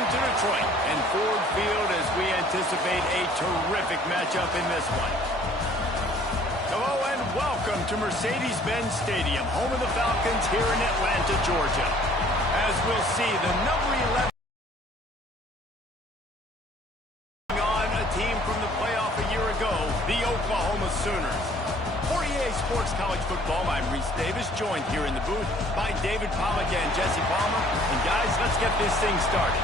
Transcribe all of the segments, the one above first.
Welcome to Detroit and Ford Field as we anticipate a terrific matchup in this one. Hello and welcome to Mercedes-Benz Stadium, home of the Falcons here in Atlanta, Georgia. As we'll see, the number 11 on a team from the playoff a year ago, the Oklahoma Sooners. For EA Sports College Football, I'm Reese Davis, joined here in the booth by David Pollack and Jesse Palmer. And guys, let's get this thing started.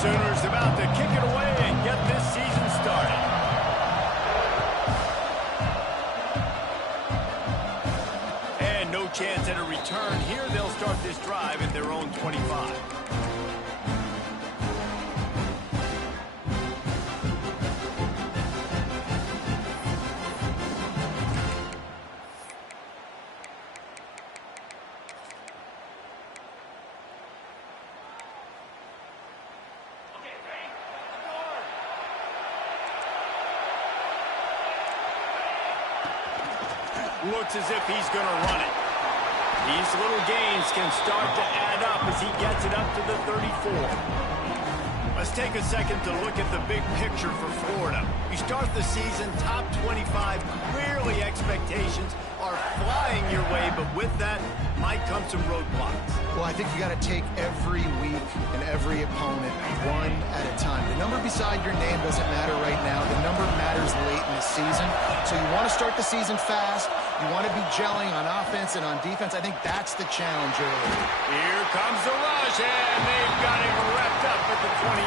Sooners about to kick it away and get this season started. And no chance at a return here. They'll start this drive at their own 25. Looks as if he's going to run it. These little gains can start to add up as he gets it up to the 34. Let's take a second to look at the big picture for Florida. You start the season top 25. Clearly expectations are flying your way, but with that might come some roadblocks. Well, I think you got to take every week and every opponent one at a time. The number beside your name doesn't matter right now. The number matters late in the season. So you want to start the season fast. You want to be gelling on offense and on defense. I think that's the challenge early. Here comes the rush, and they've got him wrapped up at the 28.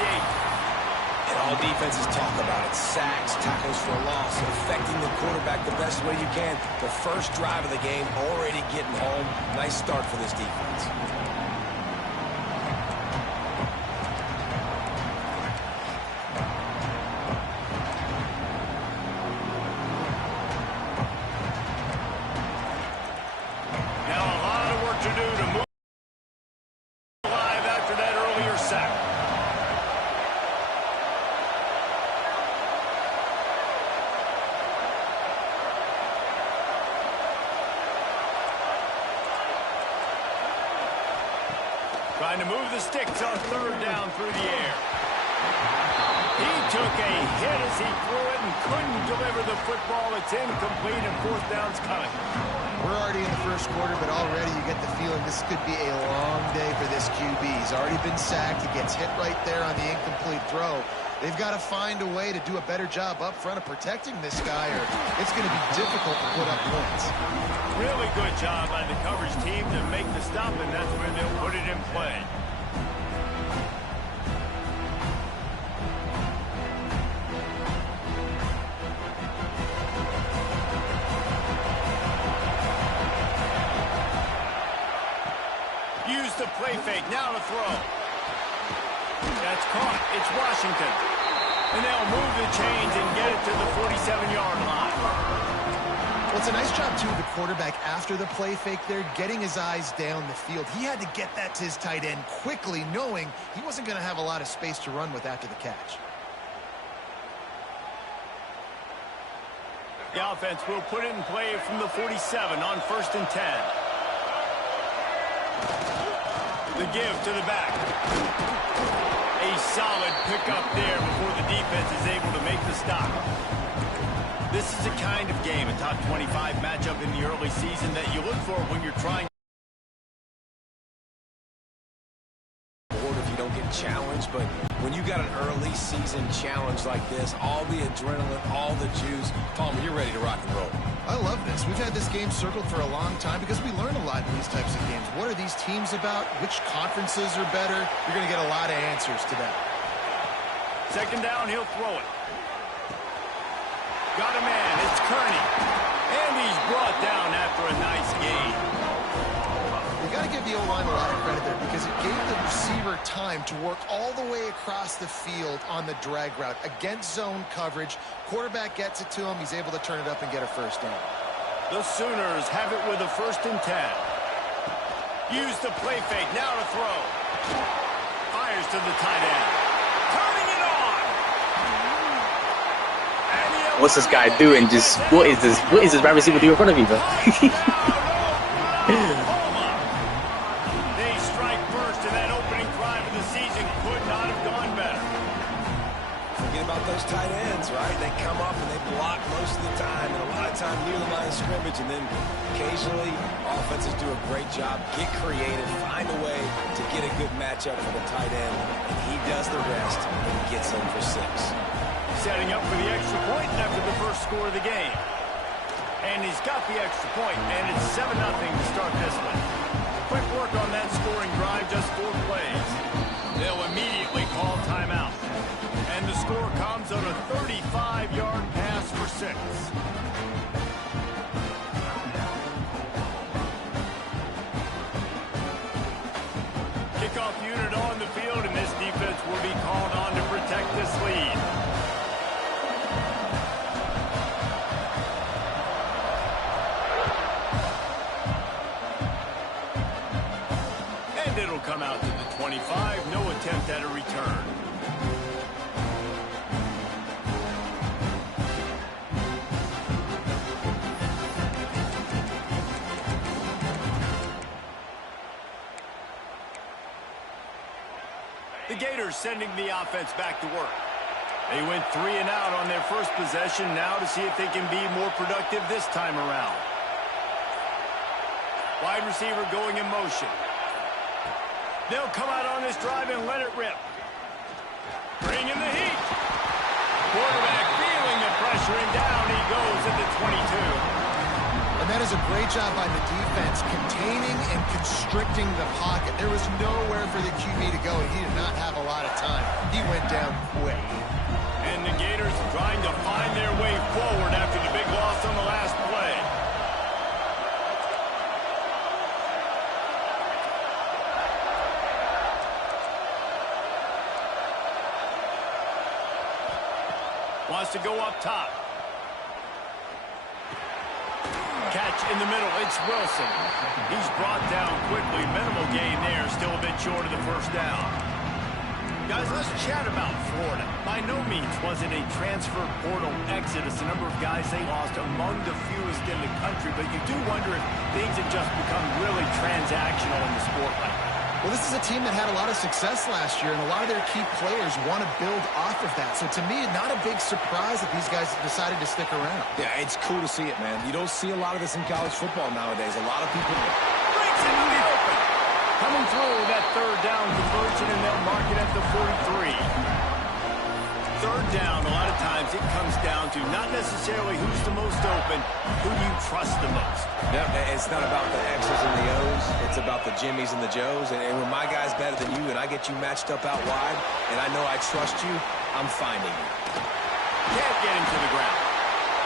And all defenses talk about it. Sacks, tackles for loss, affecting the quarterback the best way you can. The first drive of the game, already getting home. Nice start for this defense. Trying to move the sticks on third down through the air. He took a hit as he threw it and couldn't deliver the football. It's incomplete and fourth down's coming. We're already in the first quarter, but already you get the feeling this could be a long day for this QB. He's already been sacked. He gets hit right there on the incomplete throw. They've got to find a way to do a better job up front of protecting this guy, or it's going to be difficult to put up points. Really good job by the coverage team to make the stop, and that's where they'll put it in play. Use the play fake, now to throw. That's caught. It's Washington. And they'll move the chains and get it to the 47-yard line. Well, it's a nice job, too, the quarterback after the play fake there, getting his eyes down the field. He had to get that to his tight end quickly, knowing he wasn't going to have a lot of space to run with after the catch. The offense will put it in play from the 47 on 1st and 10. The give to the back. A solid pickup there before the defense is able to make the stop. This is the kind of game, a top 25 matchup in the early season, that you look for when you're trying. If you don't get challenged, but when you got an early season challenge like this, all the adrenaline, all the juice, Palmer, you're ready to rock and roll. I love this. We've had this game circled for a long time because we learn a lot in these types of games. What are these teams about? Which conferences are better? You're going to get a lot of answers to that. Second down, he'll throw it. Got a man, it's Kearney. And he's brought down after a nice gain. You got to give the O-line a lot of credit there because it gave the receiver time to work all the way across the field on the drag route. Against zone coverage, quarterback gets it to him. He's able to turn it up and get a first down. The Sooners have it with a 1st and 10. Use the play fake. Now to throw. Fires to the tight end. Turning it on. What's this guy doing? Just what is this? What is this wide receiver doing in front of me, bro? They strike first, and that opening drive of the season could not have gone better. Forget about those tight ends, right? They come up and they block most of the time, and a lot of time near the line of scrimmage, and then occasionally offenses do a great job, get creative, find a way to get a good matchup for the tight end, and he does the rest and gets him for 6. Setting up for the extra point after the first score of the game. And he's got the extra point, and it's 7-0 to start this one. Quick work on that scoring drive, just 4 plays. They'll immediately call timeout. And the score comes on a 35-yard pass for 6. Kickoff unit on the field, and this defense will be called on to protect this lead. And it'll come out to the 25. No attempt at a return. The Gators sending the offense back to work. They went 3 and out on their first possession, now to see if they can be more productive this time around. Wide receiver going in motion. They'll come out on this drive and let it rip. Bring in the heat. Quarterback feeling the pressure, and down he goes at the 22. And that is a great job by the defense, containing and constricting the pocket. There was nowhere for the QB to go, and he did not have a lot of time. He went down quick. And the Gators trying to find their way forward after the big loss on the last play. Wants to go up top. Catch in the middle. It's Wilson. He's brought down quickly. Minimal gain there. Still a bit short of the first down. Guys, let's chat about Florida. By no means was it a transfer portal exodus. The number of guys they lost among the fewest in the country. But you do wonder if things have just become really transactional in the sport right now. Well, this is a team that had a lot of success last year, and a lot of their key players want to build off of that. So to me, not a big surprise that these guys have decided to stick around. Yeah, it's cool to see it, man. You don't see a lot of this in college football nowadays. A lot of people... Breaks into the open. Coming through that 3rd down conversion, and they'll mark it at the 43. 3rd down, a lot of times it comes down to not necessarily who's the most open, who do you trust the most. Yep, it's not about the X's and the O's. It's about the Jimmies and the Joes. And when my guy's better than you and I get you matched up out wide, and I know I trust you, I'm finding you. Can't get him to the ground.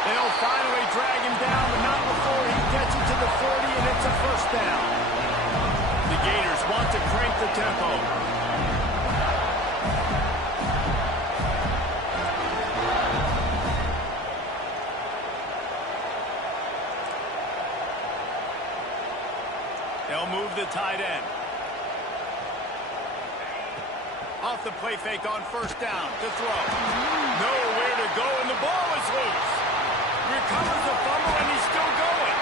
They'll finally drag him down, but not before he gets it to the 40, and it's a first down. The Gators want to crank the tempo. They'll move the tight end. Off the play fake on 1st down to throw. Nowhere to go, and the ball is loose. Recovers the fumble, and he's still going.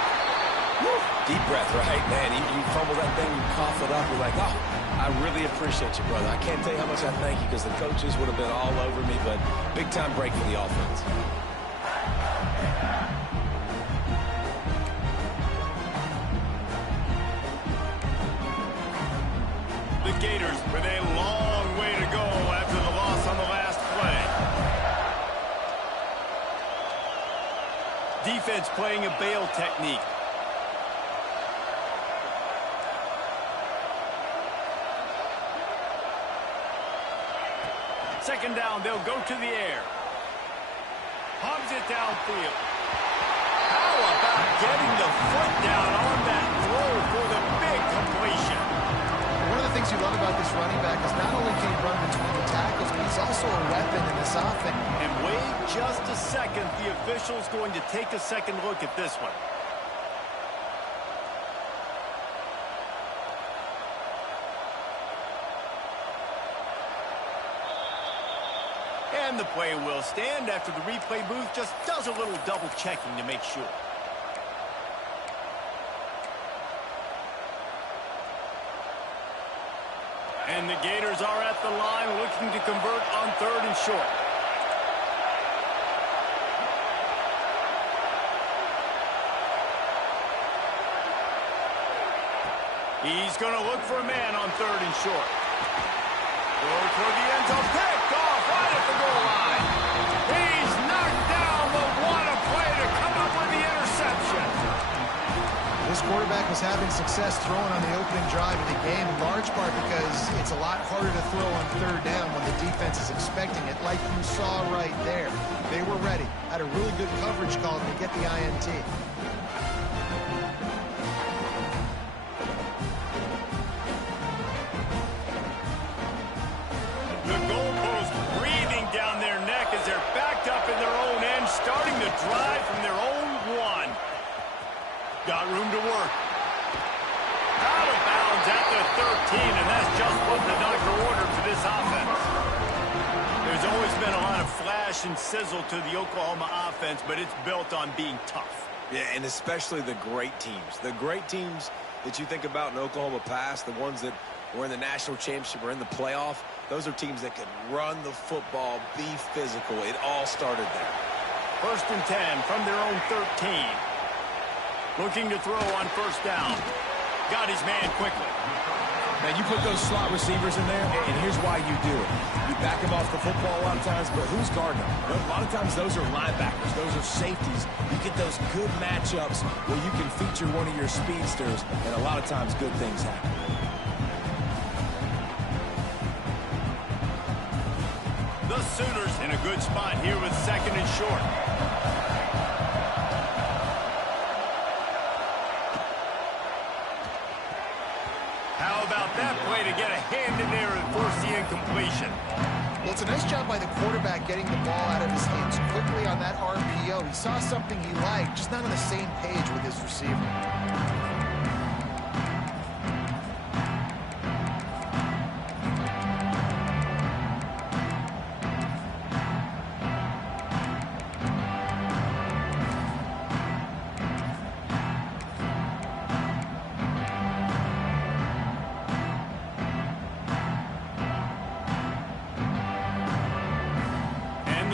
Woo. Deep breath, right? Man, you fumble that thing, you cough it up, you're like, oh, I really appreciate you, brother. I can't tell you how much I thank you because the coaches would have been all over me, but big-time break for the offense. The Gators with a long way to go after the loss on the last play. Defense playing a bail technique. Second down, they'll go to the air. Hobbs it downfield. How about getting the foot down on that throw for the big completion? one of the things you love about this running back is not only can he run between the tackles, but he's also a weapon in this offense. And wait just a second. The official's going to take a second look at this one. And the play will stand after the replay booth just does a little double checking to make sure. And the Gators are at the line looking to convert on 3rd and short. He's going to look for a man on 3rd and short. Going toward the end zone, picked off right at the goal line. He's knocked down, but what a play to come up with the interception. This quarterback was having success throwing on the opening drive of the game, in large part because it's a lot harder to throw on 3rd down when the defense is expecting it, like you saw right there. They were ready, had a really good coverage call to get the INT. The goalpost breathing down their neck as they're backed up in their own end, starting to drive from their own 1. Got room to work. Out of bounds at the 13, and that's just what the doctor ordered for this offense. There's always been a lot of flash and sizzle to the Oklahoma offense, but it's built on being tough. Yeah, and especially the great teams. The great teams that you think about in Oklahoma past, the ones that were in the national championship or in the playoff, those are teams that could run the football, be physical. It all started there. 1st and 10 from their own 13. Looking to throw on 1st down. Got his man quickly. Now, you put those slot receivers in there, and here's why you do it. You back them off the football a lot of times, but who's guarding them? A lot of times those are linebackers. Those are safeties. You get those good matchups where you can feature one of your speedsters, and a lot of times good things happen. The Sooners in a good spot here with 2nd and short. How about that play to get a hand in there and force the incompletion? Well, it's a nice job by the quarterback getting the ball out of his hands quickly on that RPO. He saw something he liked, just not on the same page with his receiver.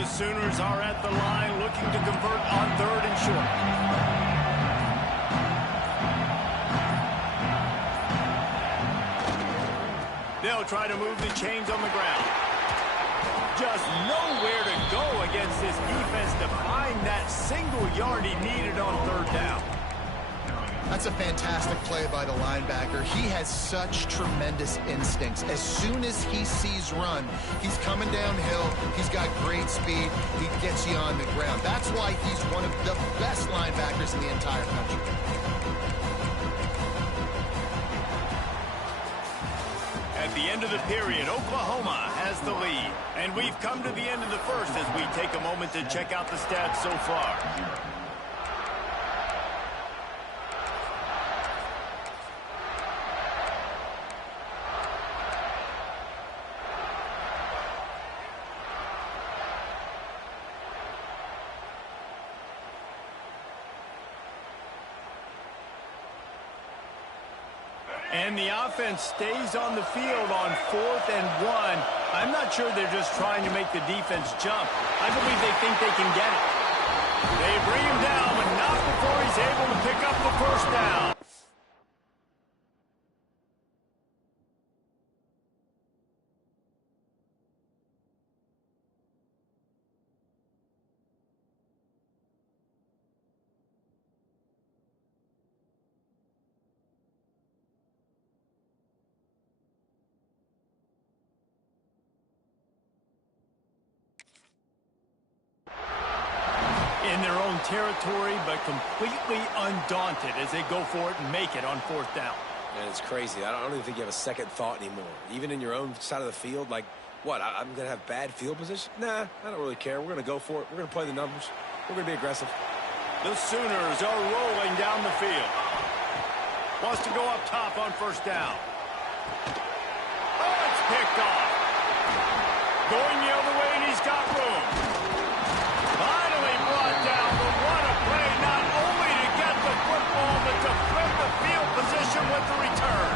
Sooners are at the line looking to convert on 3rd and short. They'll try to move the chains on the ground. Just nowhere to go against this defense to find that single yard he needed on 3rd down. That's a fantastic play by the linebacker. He has such tremendous instincts. As soon as he sees run, he's coming downhill. He's got great speed. He gets you on the ground. That's why he's one of the best linebackers in the entire country. At the end of the period, Oklahoma has the lead. And we've come to the end of the first as we take a moment to check out the stats so far. And the offense stays on the field on 4th and 1. I'm not sure they're just trying to make the defense jump. I believe they think they can get it. They bring him down, but not before he's able to pick up the 1st down. In their own territory, but completely undaunted as they go for it and make it on 4th down. And it's crazy. I don't even think you have a second thought anymore. Even in your own side of the field, like, what, I'm going to have bad field position? Nah, I don't really care. We're going to go for it. We're going to play the numbers. We're going to be aggressive. The Sooners are rolling down the field. Wants to go up top on first down. Oh, it's picked off. Going the other way, and he's got room. Finally brought down, but what a play, not only to get the football, but to flip the field position with the return.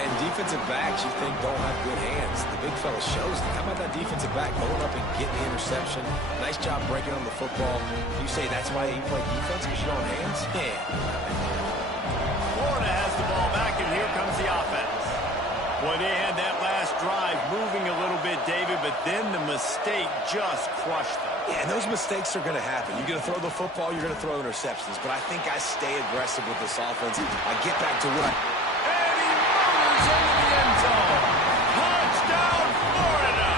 And defensive backs you think don't have good hands. The big fella shows it. How about that defensive back going up and getting the interception? Nice job breaking on the football. You say that's why you play defense because you don't have hands? Yeah. Florida has the ball back, and here comes the offense. Well, they had that last drive moving a little bit, David, but then the mistake just crushed them. Yeah, and those mistakes are going to happen. You're going to throw the football, you're going to throw interceptions. But I think I stay aggressive with this offense. I get back to what I... And he murders into the end zone. Touchdown, Florida!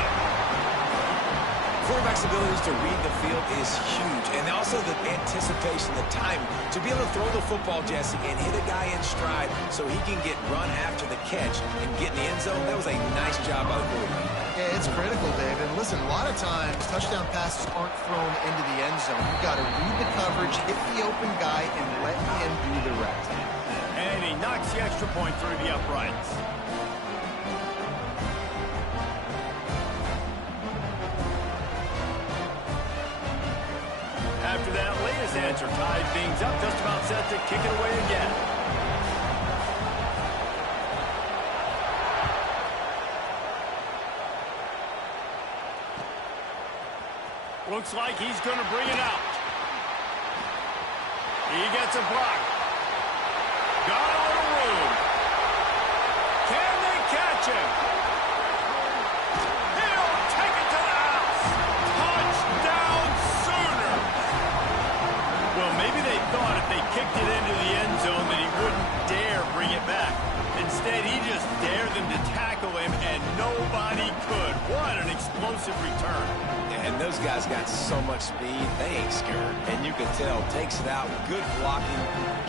Quarterback's abilities to read the field is huge. And also the anticipation, the time to be able to throw the football, Jesse, and hit a guy in stride so he can get run after the catch and get in the end zone. That was a nice job by the quarterback. Yeah, it's critical, Dave. And listen, a lot of times touchdown passes aren't thrown into the end zone. You've got to read the coverage, hit the open guy, and let him do the rest. And he knocks the extra point through the uprights. After that latest answer tied things up, just about set to kick it away again. Looks like he's going to bring it out. He gets a block. Got a little room. Can they catch him? He'll take it to the house. Touchdown, Sooners. Well, maybe they thought if they kicked it into the end zone that he wouldn't dare bring it back. Instead, he just dared them to tackle him, and nobody could. What an explosive return. And those guys got so much speed, they ain't scared. And you can tell, takes it out, good blocking,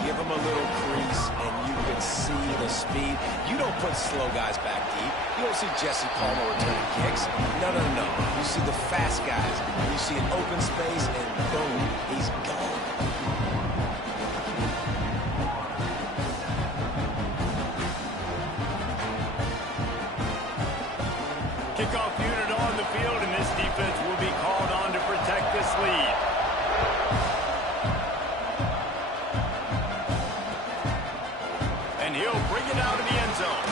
give them a little crease, and you can see the speed. You don't put slow guys back deep. You don't see Jesse Palmer returning kicks. No, no, no. You see the fast guys. You see an open space, and boom, he's gone. Kickoff unit on the field, and this defense will be called on to protect this lead. And he'll bring it out of the end zone.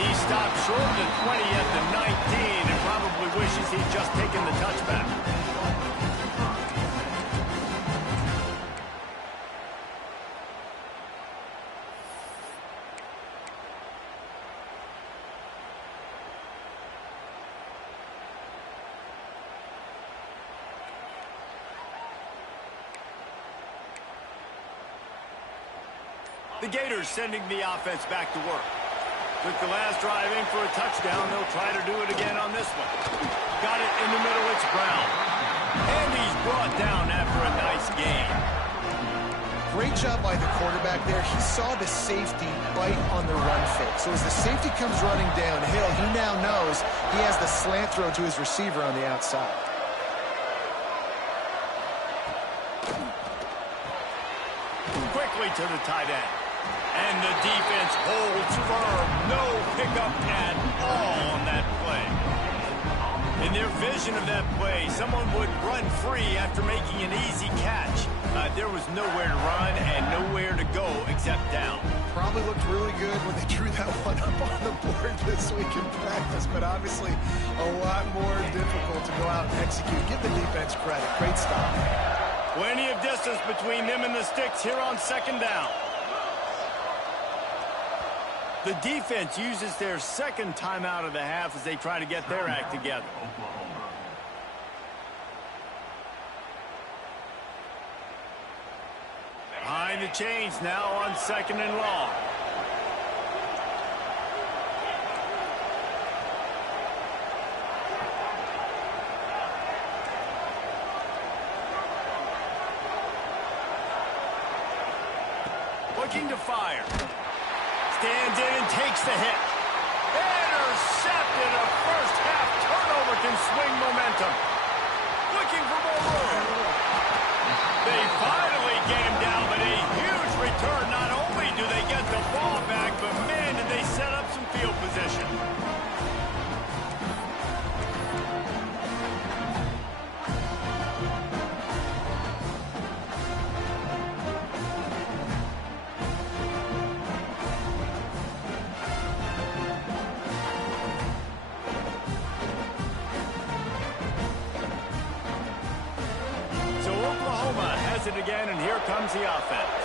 He stopped short of the 20 at the 19 and probably wishes he'd just taken the touchback. The Gators sending the offense back to work. Took the last drive in for a touchdown. They'll try to do it again on this one. Got it in the middle. It's Brown. And he's brought down after a nice gain. Great job by the quarterback there. He saw the safety right on the run fake. So as the safety comes running downhill, he now knows he has the slant throw to his receiver on the outside. Quickly to the tight end. And the defense holds firm. No pickup at all on that play. In their vision of that play, someone would run free after making an easy catch. There was nowhere to run and nowhere to go except down. Probably looked really good when they drew that one up on the board this week in practice, but obviously a lot more difficult to go out and execute. Give the defense credit. Great stop. Plenty of distance between them and the sticks here on second down. The defense uses their second timeout of the half as they try to get their act together. Behind the chains now on second and long. looking to fire. Stands in and takes the hit. Intercepted. A first half turnover can swing momentum. Looking for more room. They finally get him down, but a huge return. Not only do they get the ball back, but man, did they set up some field position. It again, and here comes the offense.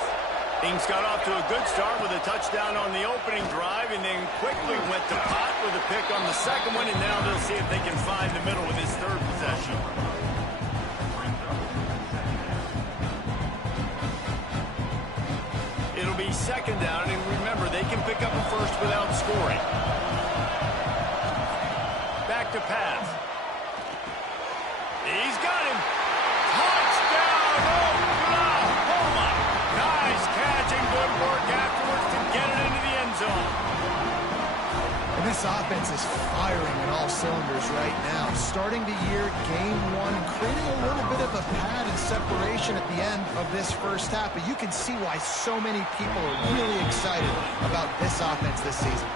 Things got off to a good start with a touchdown on the opening drive, and then quickly went to pot with a pick on the second one, and now they'll see if they can find the middle with this third possession. It'll be second down, and remember, they can pick up a first without scoring. Back to pass. He's got him. Touchdown! Oklahoma! Nice catch and good work afterwards to get it into the end zone. And this offense is firing on all cylinders right now. Starting the year, game one, creating a little bit of a pad and separation at the end of this first half. But you can see why so many people are really excited about this offense this season.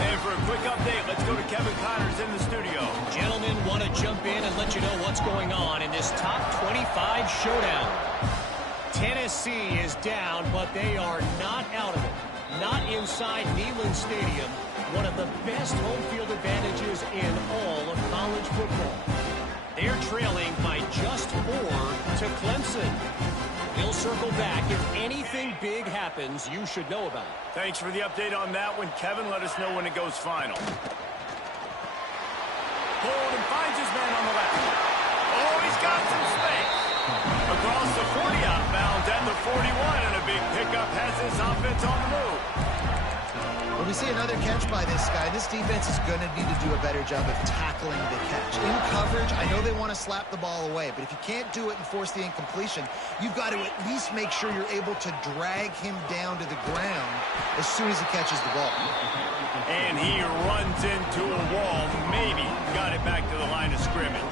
And for a quick update, let's go to Kevin Connors in the studio. Gentlemen, want to jump in and let you know what's going on in this top 25 showdown. Tennessee is down, but they are not out of it. Not inside Neyland Stadium, one of the best home field advantages in all of college football. They're trailing by just 4 to Clemson. We'll circle back if anything big happens you should know about. Thanks for the update on that one, Kevin. Let us know when it goes final. Hold and finds his man on the left. Oh, he's got some space. Across the 40 out of bounds at the 41, and a big pickup has this offense on the move. Well, we see another catch by this guy. This defense is going to need to do a better job of tackling the catch. In coverage, I know they want to slap the ball away, but if you can't do it and force the incompletion, you've got to at least make sure you're able to drag him down to the ground as soon as he catches the ball. And he runs into a wall. Maybe got it back to the line of scrimmage.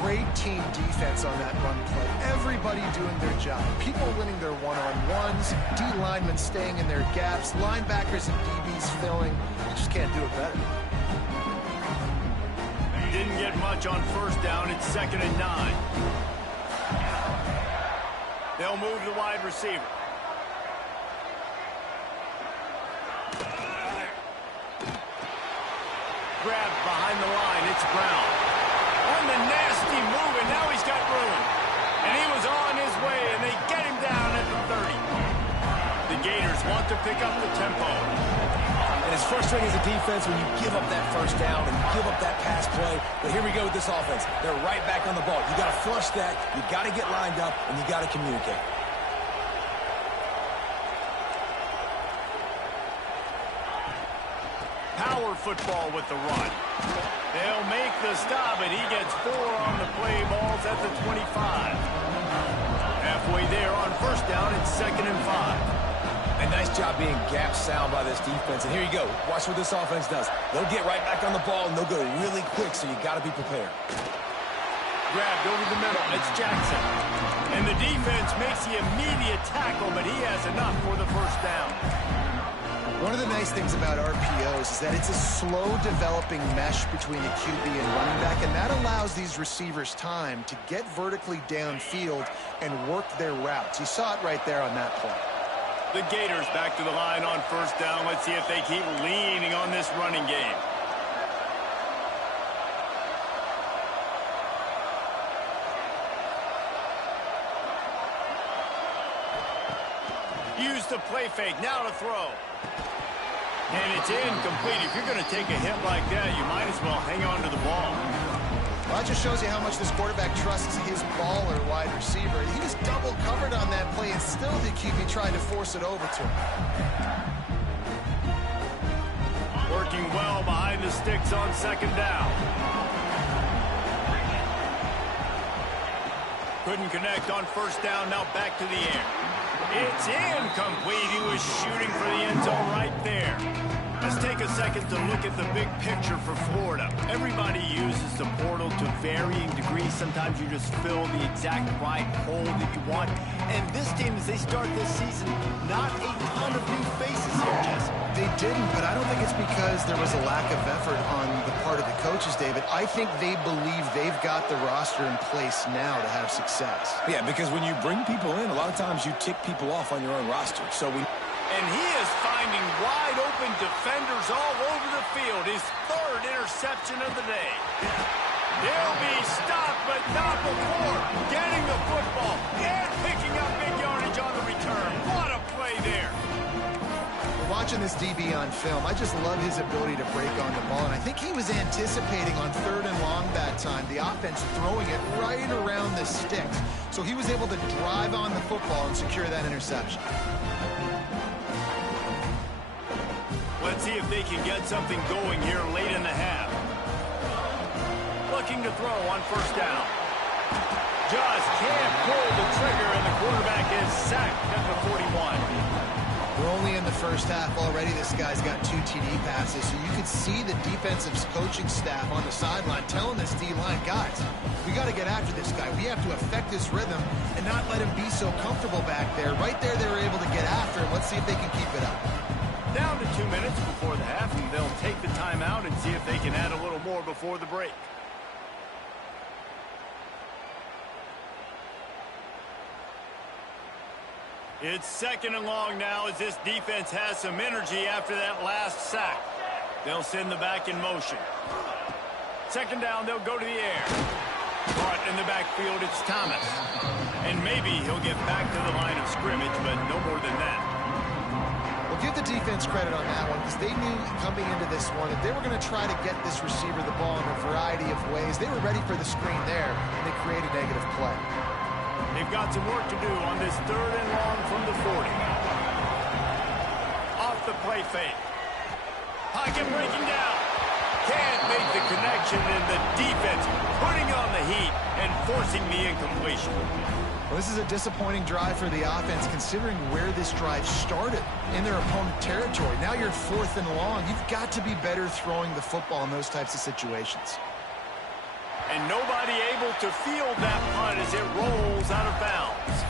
Great team defense on that run play. Everybody doing their job. People winning their one-on-ones, D linemen staying in their gaps, linebackers and DBs filling. You just can't do it better. Didn't get much on first down. It's 2nd and 9. They'll move the wide receiver. Grabbed behind the line. It's Brown. On the nasty move, and now he's got room. And he was on his way, and they get him down at the 30. The Gators want to pick up the tempo. And it's frustrating as a defense when you give up that first down and give up that pass play. But here we go with this offense. They're right back on the ball. You got to flush that. You got to get lined up, and you got to communicate. Power football with the run. They'll make the stop, and he gets 4 on the play. Balls at the 25. Halfway there on first down, it's 2nd and 5. A nice job being gap sound by this defense. And here you go. Watch what this offense does. They'll get right back on the ball, and they'll go really quick, so you got to be prepared. Grabbed over the middle. It's Jackson. And the defense makes the immediate tackle, but he has enough for the first down. One of the nice things about RPOs is that it's a slow-developing mesh between the QB and running back, and that allows these receivers time to get vertically downfield and work their routes. You saw it right there on that play. The Gators back to the line on first down. Let's see if they keep leaning on this running game. Use the play fake. Now to throw. And it's incomplete. If you're going to take a hit like that, you might as well hang on to the ball. Well, that just shows you how much this quarterback trusts his baller wide receiver. He was double covered on that play, and still the QB tried to force it over to him. Working well behind the sticks on second down. Couldn't connect on first down. Now back to the air. It's incomplete. He was shooting for the end zone right there. Let's take a second to look at the big picture for Florida. Everybody uses the portal to varying degrees. Sometimes you just fill the exact right hole that you want. And this team, as they start this season, not a ton of new faces here, Jesse. They didn't, but I don't think it's because there was a lack of effort on the part of the coaches, David. I think they believe they've got the roster in place now to have success. Yeah, because when you bring people in, a lot of times you tick people off on your own roster. And he is finding wide-open defenders all over the field. His third interception of the day. He'll be stopped, but not before getting the football and picking up big yardage on the return. What a play there. Watching this DB on film, I just love his ability to break on the ball. And I think he was anticipating on 3rd and long that time, the offense throwing it right around the sticks. So he was able to drive on the football and secure that interception. Let's see if they can get something going here late in the half. Looking to throw on 1st down. Just can't pull the trigger, and the quarterback is sacked at the 41. We're only in the first half already. This guy's got 2 TD passes, so you could see the defensive coaching staff on the sideline telling this D-line, guys, we got to get after this guy. We have to affect his rhythm and not let him be so comfortable back there. Right there, they were able to get after him. Let's see if they can keep it up. Down to 2 minutes before the half, and they'll take the timeout and see if they can add a little more before the break. It's 2nd and long now as this defense has some energy after that last sack. They'll send the back in motion. 2nd down, they'll go to the air. Caught in the backfield, it's Thomas. And maybe he'll get back to the line of scrimmage, but no more than that. Well, give the defense credit on that one because they knew coming into this one that they were going to try to get this receiver the ball in a variety of ways. They were ready for the screen there, and they created negative play. They've got some work to do on this 3rd and long from the 40. Off the play fake. Pocket breaking down. Can't make the connection, and the defense putting on the heat and forcing the incompletion. Well, this is a disappointing drive for the offense considering where this drive started in their opponent territory. Now you're 4th and long. You've got to be better throwing the football in those types of situations. And nobody able to field that punt as it rolls out of bounds.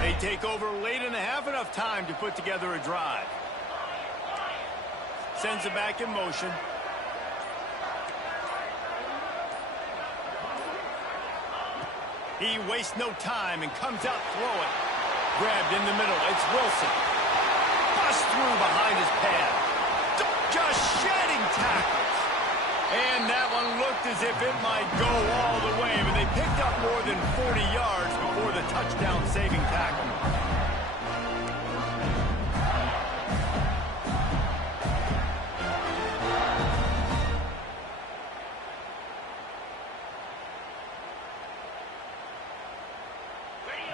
They take over late in the half, enough time to put together a drive. Sends it back in motion. He wastes no time and comes out throwing. Grabbed in the middle. It's Wilson. Bust through behind his pad. Just shedding tackles. And that one looked as if it might go all the way, but they picked up more than 40 yards before the touchdown-saving tackle.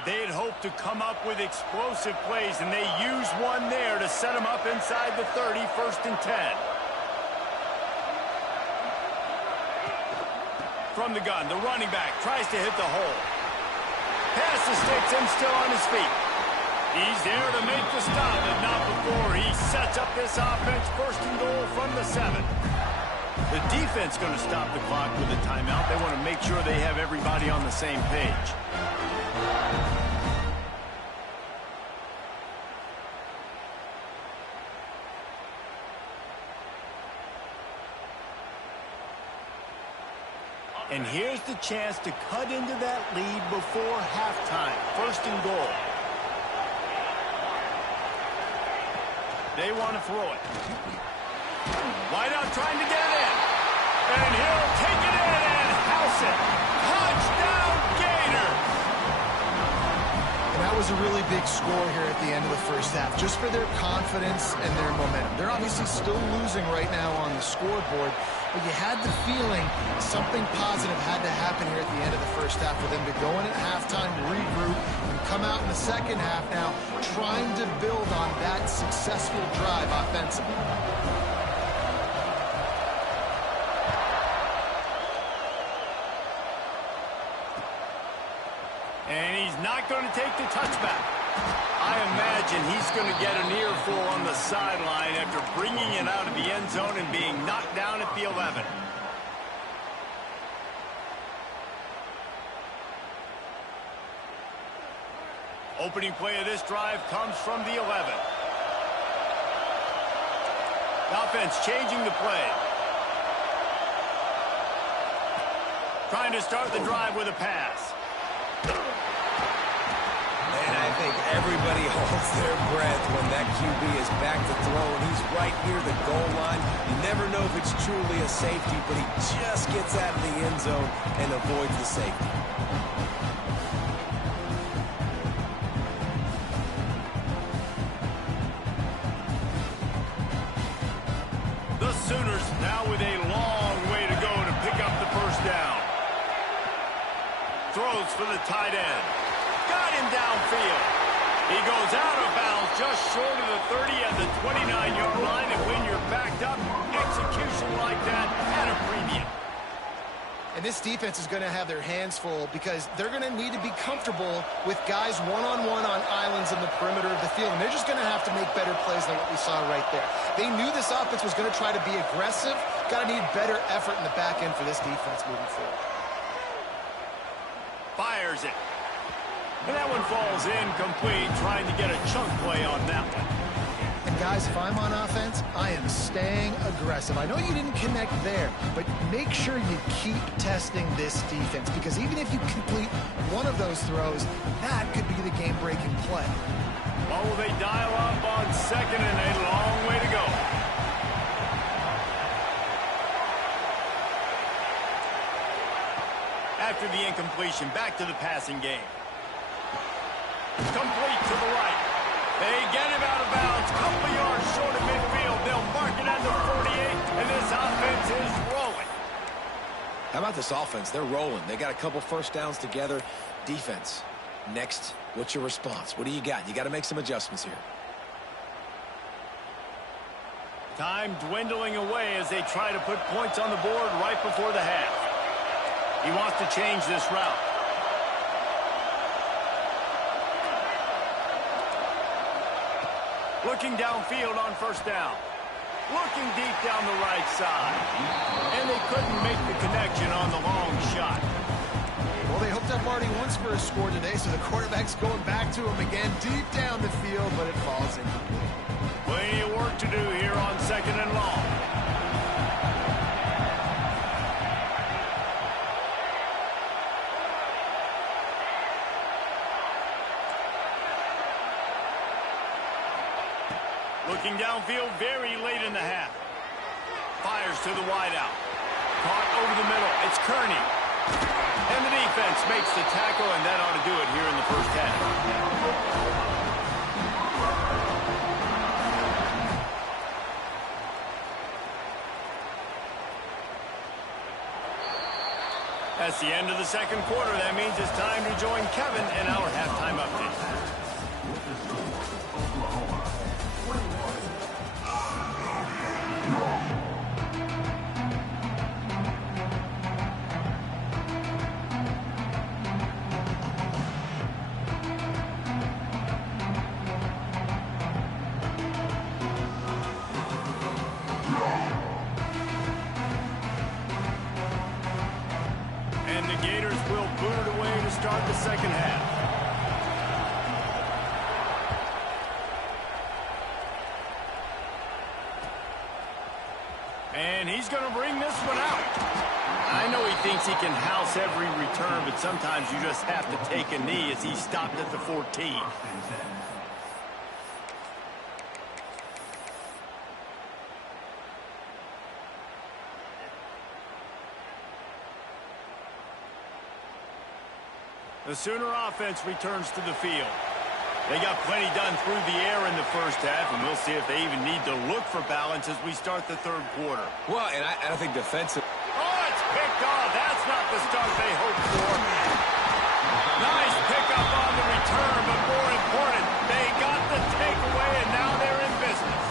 They had hoped to come up with explosive plays, and they used one there to set them up inside the 30, 1st and 10. From the gun, the running back tries to hit the hole. Pass the sticks and still on his feet. He's there to make the stop, but not before he sets up this offense 1st and goal from the 7. The defense going to stop the clock with a timeout. They want to make sure they have everybody on the same page. And here's the chance to cut into that lead before halftime. 1st and goal. They want to throw it. Wideout trying to get it in. And he'll take it in and house it. Touchdown, Gators! And that was a really big score here at the end of the first half, just for their confidence and their momentum. They're obviously still losing right now on the scoreboard, but you had the feeling something positive had to happen here at the end of the first half for them to go in at halftime, regroup, and come out in the second half now trying to build on that successful drive offensively. he's not going to take the touchback. I imagine he's going to get an earful on the sideline after bringing it out of the end zone and being knocked down at the 11. Opening play of this drive comes from the 11. The offense changing the play. Trying to start the drive with a pass. And I think everybody holds their breath when that QB is back to throw, and he's right near the goal line. You never know if it's truly a safety, but he just gets out of the end zone and avoids the safety. The Sooners now with a long way to go to pick up the first down. Throws for the tight end. Got him downfield. He goes out of bounds just short of the 30 at the 29-yard line, and when you're backed up, execution like that at a premium. And this defense is going to have their hands full because they're going to need to be comfortable with guys one-on-one on islands in the perimeter of the field. And they're just going to have to make better plays than what we saw right there. They knew this offense was going to try to be aggressive. Got to need better effort in the back end for this defense moving forward. Fires it. And that one falls incomplete, trying to get a chunk play on that one. And guys, if I'm on offense, I am staying aggressive. I know you didn't connect there, but make sure you keep testing this defense, because even if you complete one of those throws, that could be the game-breaking play. Oh, they dial up on second and a long way to go. After the incompletion, back to the passing game. Complete to the right. They get him out of bounds. Couple yards short of midfield. They'll mark it at the 48, and this offense is rolling. How about this offense? They're rolling. They got a couple first downs together. Defense, next, what's your response? What do you got? You got to make some adjustments here. Time dwindling away as they try to put points on the board right before the half. He wants to change this route. Looking downfield on first down. Looking deep down the right side. And they couldn't make the connection on the long shot. Well, they hooked up already once for a score today, so the quarterback's going back to him again deep down the field, but it falls incomplete. Plenty of work to do here on second and long. Looking downfield very late in the half. Fires to the wideout. Caught over the middle. It's Kearney. And the defense makes the tackle, and that ought to do it here in the first half. That's the end of the second quarter. That means it's time to join Kevin in our halftime update. Start the second half. And he's going to bring this one out. I know he thinks he can house every return, but sometimes you just have to take a knee as he stopped at the 14. The Sooner offense returns to the field. They got plenty done through the air in the first half, and we'll see if they even need to look for balance as we start the third quarter. Well, and I think defensive. Oh, it's picked off. That's not the start they hoped for. Nice pickup on the return, but more important, they got the takeaway, and now they're in business.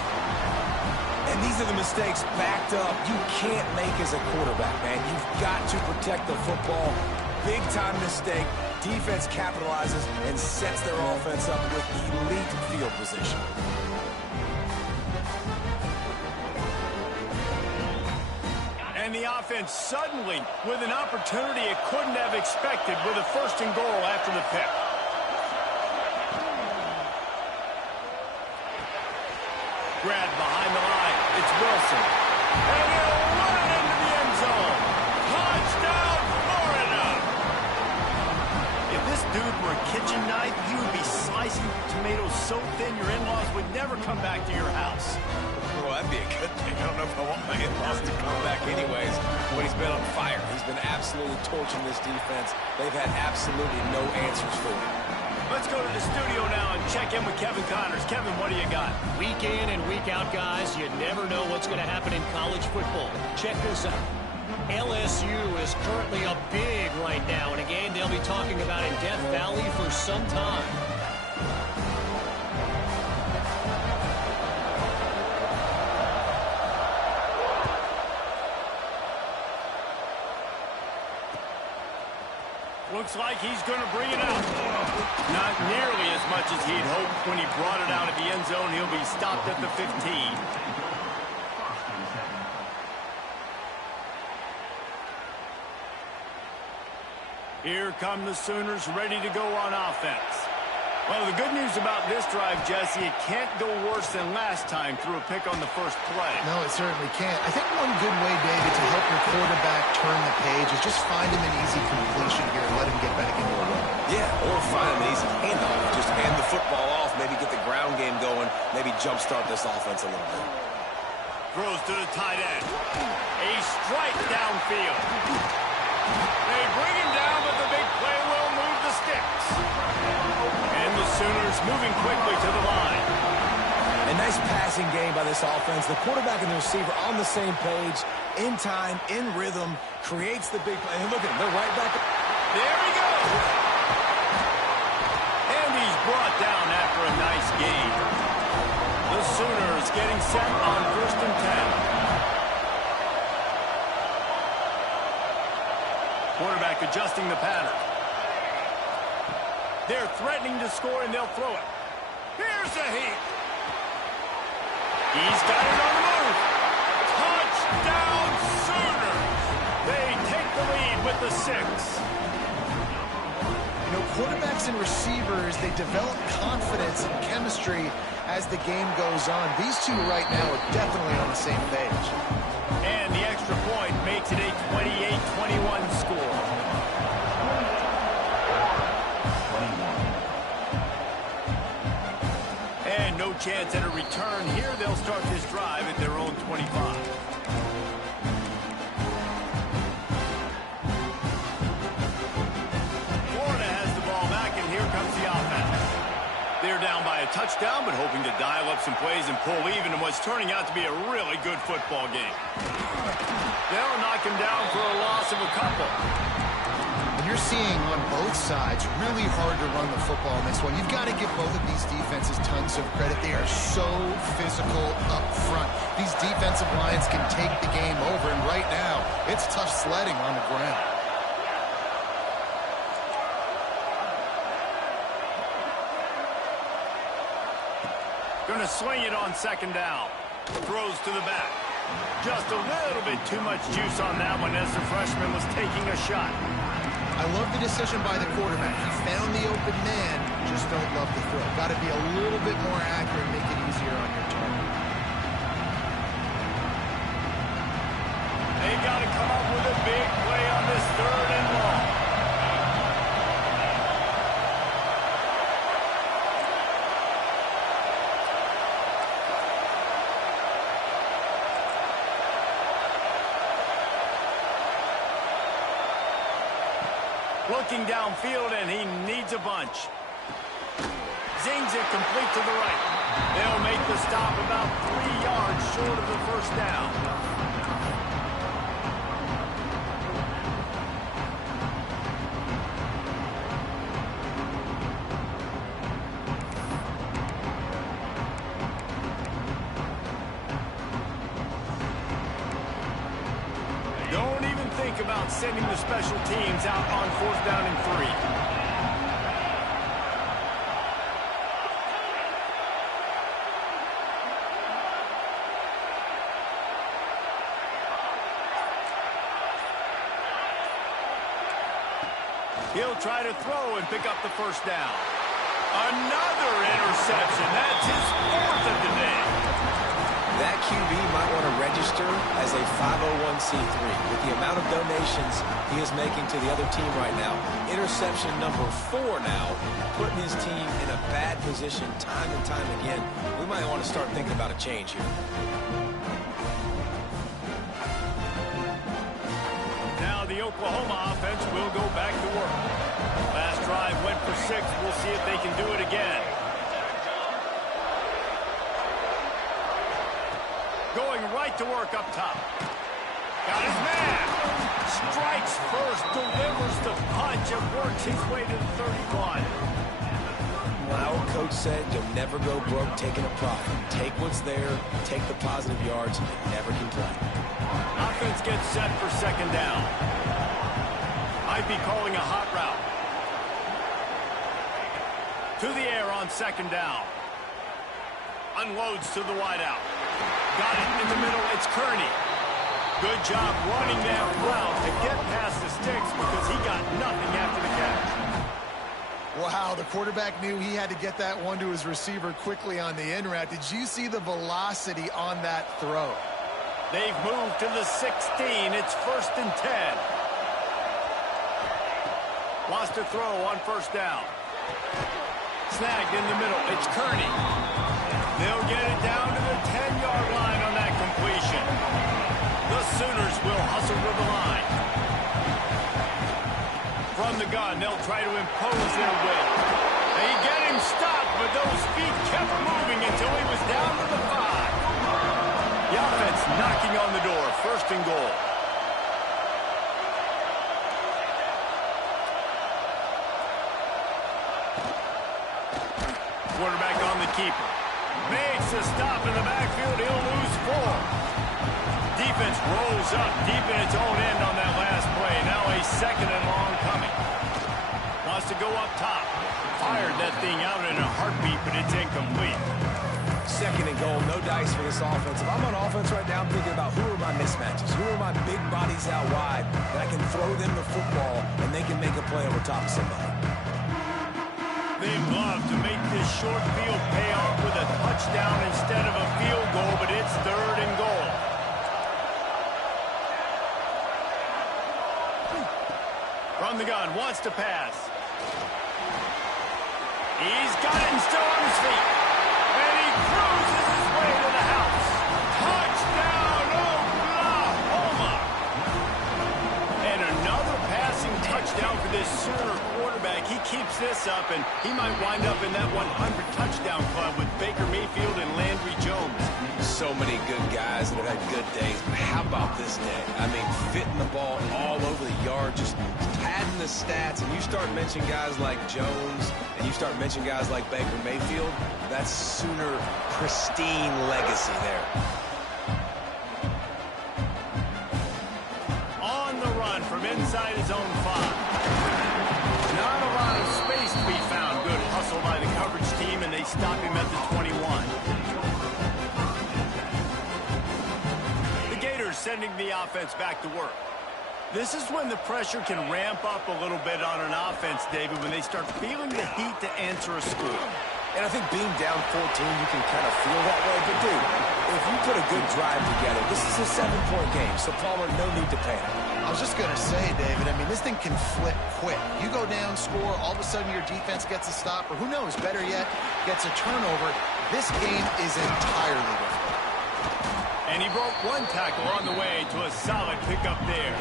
And these are the mistakes backed up you can't make as a quarterback, man. You've got to protect the football. Big-time mistake. defense capitalizes and sets their offense up with elite field position. And the offense suddenly with an opportunity it couldn't have expected with a 1st and goal after the pick. Grab behind the line. It's Wilson. And he'll run it into the end zone. Touchdown, Florida! If this dude were a kitchen knife, he would be slicing tomatoes so thin your in-laws would never come back to your house. Well, that'd be a good thing. I don't know if I want my in-laws to come back anyways when he's been on fire. He's been absolutely torching this defense. They've had absolutely no answers for him. Let's go to the studio now and check in with Kevin Connors. Kevin, what do you got? Week in and week out, guys, you never know what's going to happen in college football. Check this out. LSU is currently up big right now in a game they'll be talking about in Death Valley for some time. Looks like he's going to bring it out. Not nearly as much as he'd hoped when he brought it out at the end zone. He'll be stopped at the 15. Here come the Sooners ready to go on offense. Well, the good news about this drive, Jesse, it can't go worse than last time through a pick on the first play. No, it certainly can't. I think one good way, David, to help your quarterback turn the page is just find him an easy completion here and let him get back into a run. Yeah, or find an easy handoff. Just hand the football off, maybe get the ground game going, maybe jumpstart this offense a little bit. Throws to the tight end. A strike downfield. They bring him down, but the big play will move the sticks. And the Sooners moving quickly to the line. A nice passing game by this offense. The quarterback and the receiver on the same page, in time, in rhythm, creates the big play. And look at him, they're right back. There he goes. And he's brought down after a nice gain. The Sooners getting set on 1st and 10. Quarterback adjusting the pattern. They're threatening to score, and they'll throw it. Here's a heat. He's got it on the move. Touchdown, Sooners. They take the lead with the 6. You know, quarterbacks and receivers, they develop confidence and chemistry as the game goes on. These two right now are definitely on the same page. And the extra point makes it a 28-21 score. And no chance at a return here. They'll start this drive at their own 25. Florida has the ball back, and here comes the offense. They're down by a touchdown, but hoping to dial up some plays and pull even in what's turning out to be a really good football game. They'll knock him down for a loss of a couple. And you're seeing on both sides really hard to run the football in this one. You've got to give both of these defenses tons of credit. They are so physical up front. These defensive lines can take the game over, and right now, it's tough sledding on the ground. Going to swing it on 2nd down. Throws to the back. Just a little bit too much juice on that one as the freshman was taking a shot. I love the decision by the quarterback. He found the open man, just don't love the throw. Got to be a little bit more accurate, make it easier on your target. They got to come up with a big play on this 3rd and long. Looking downfield, and he needs a bunch. Zings it complete to the right. They'll make the stop about 3 yards short of the 1st down. Don't even think about sending the special teams out on 4th down and 3. He'll try to throw and pick up the first down. Another interception. That's his fourth of the day. That QB might want to register as a 501c3. With the amount of donations he is making to the other team right now, interception number 4 now, putting his team in a bad position time and time again. We might want to start thinking about a change here. Now the Oklahoma offense will go back to work. Last drive went for 6. We'll see if they can do it again. Going right to work up top. Got his man. Strikes first, delivers the punch, and works his way to the 31. My old coach said you'll never go broke taking a profit. Take what's there, take the positive yards, and never complain. Offense gets set for second down. Might be calling a hot route. To the air on second down. Unloads to the wideout. Got it in the middle. It's Kearney. Good job running that route to get past the sticks because he got nothing after the catch. Wow, the quarterback knew he had to get that one to his receiver quickly on the in route. Did you see the velocity on that throw? They've moved to the 16. It's 1st and 10. Wants to throw on first down. Snagged in the middle. It's Kearney. They'll get it down to the 10-yard line on that completion. The Sooners will hustle to the line. From the gun, they'll try to impose their will. They get him stopped, but those feet kept moving until he was down to the 5. The offense knocking on the door. 1st and goal. Quarterback on the keeper. Makes a stop in the backfield. He'll lose 4. Defense rolls up deep in its own end on that last play. Now a 2nd and long coming. Wants to go up top. Fired that thing out in a heartbeat, but it's incomplete. 2nd and goal, no dice for this offense. If I'm on offense right now, I'm thinking about who are my mismatches? Who are my big bodies out wide that I can throw them the football and they can make a play over top of somebody? They'd love to make this short field pay off with a touchdown instead of a field goal, but it's 3rd and goal. From the gun, wants to pass. He's got it and still on his feet. And he cruises his way to the house. Touchdown, Oklahoma! And another passing touchdown for this Sooner quarterback. He keeps this up, and he might wind up in that 100 touchdown club with Baker Mayfield and Landry Jones. So many good guys that have had good days, but how about this day? I mean, fitting the ball all over the yard, just padding the stats, and you start mentioning guys like Jones, and you start mentioning guys like Baker Mayfield, that's Sooner pristine legacy there. On the run from inside his own 5. Not a lot of space to be found. Good hustle by the coverage team, and they stop him at the 21. The Gators sending the offense back to work. This is when the pressure can ramp up a little bit on an offense, David, when they start feeling the heat to answer a score. And I think being down 14, you can kind of feel that way. But, dude, if you put a good drive together, this is a 7-point game, so Palmer, no need to panic. I was just going to say, David, I mean, this thing can flip quick. You go down, score, all of a sudden your defense gets a stop, or who knows, better yet, gets a turnover. This game is entirely different. And he broke one tackle on the way to a solid pickup there.